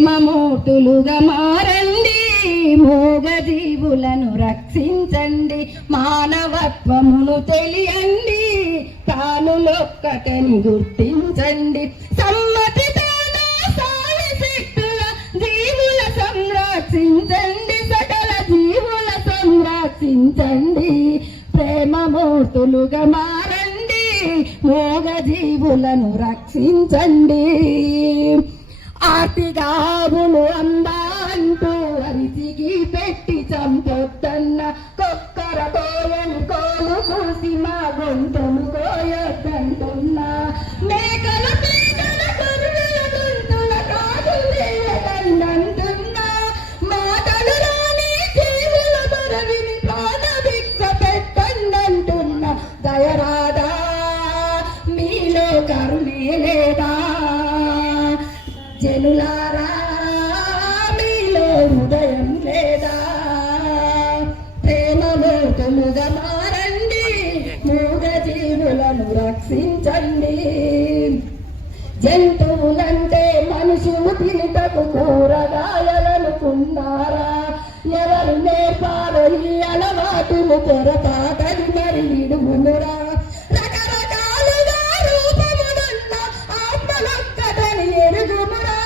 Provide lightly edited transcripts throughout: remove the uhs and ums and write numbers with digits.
మమోటులుగా మారండి, మూగ జీవులను రక్షించండి, మానవత్వమును తెలియండి, ప్రాణులొక్కటని గుర్తించండి. సమ్మతితోనే సాయి శక్తుల జీవుల సంరక్షించండి, సకల జీవుల సంరక్షించండి. ప్రేమమూర్తులుగా మారండి, మూగ జీవులను రక్షించండి. ఆర్తిగావులు అందా అంటూ అరిసిగి పెట్టి చంపొద్దన్న, కొక్కర కోయని కోలు కూసి మా గొంతును కోయొద్దంటున్నా, మేకల పీకల గొర్రెల గొంతుల కాదులేదంటున్నా, మాటలు రాని జీవుల బరవిని ప్రాణభిక్ష పెట్టండంటున్నా. దయరాదా మీలో కరుణే లేదా జనులారా, మీలో హృదయం లేదా? ప్రేమమూర్తులుగా మారండి, మూగ జీవులను రక్షించండి. జంతువులంటే మనుషులు తినుటకు కూరగాయలనుకున్నారా? ఎవరు నేర్పారో ఈ అలవాటును పొరపాటని మరి విడుమునురా? రకరకాలుగా రూపములున్న ఆత్మలొక్కటని ఎరుగుమురా?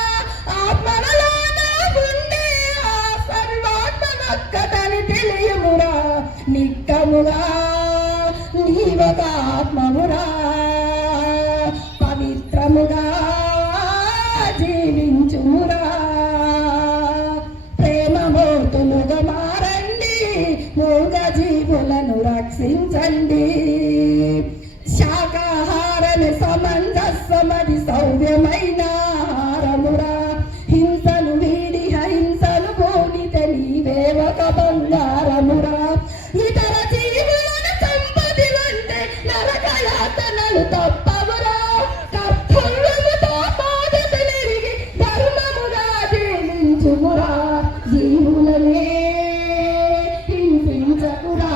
ఆత్మలలోన ఉండే ఆ సర్వాత్మనొక్కటని తెలియమురా? నిక్కముగా నీవొక ఆత్మమురా, పవిత్రముగా జీవించుమురా. ప్రేమమూర్తులుగా మారండి, మూగ జీవులను రక్షించండి. శాకాహారని సమంజసమది సౌవ్యమైన ఆహారమురా, హింసను వీడి అహింసను పోనితే నీవే ఒక బంగారమురా. ఇతర జీవులను సంపది అంటే నరకయాతనలు తప్పవురా, కర్తవ్యముతో బాధ్యతలెరిగి ధర్మముగా జీవించుమురా. జీవులనే హింసించకురా,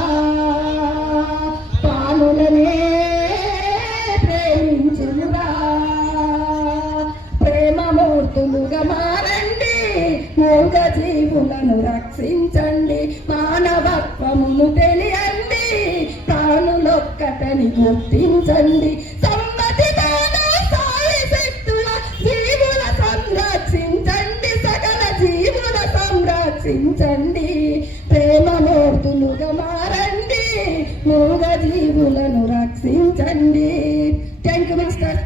ప్రాణులనే ప్రేమించురా. ప్రేమమూర్తులుగా మారండి, మూగ జీవులను రక్షించండి, మానవత్వమును తెలియండి, ప్రాణులొక్కటని గుర్తించండి. సమ్మతితోనే సాయి శక్తుల జీవుల సంరక్షించండి, సకల జీవుల సంరక్షించండి. ప్రేమమూర్తులుగా మారండి, మూగ జీవులను రక్షించండి. Thank you master.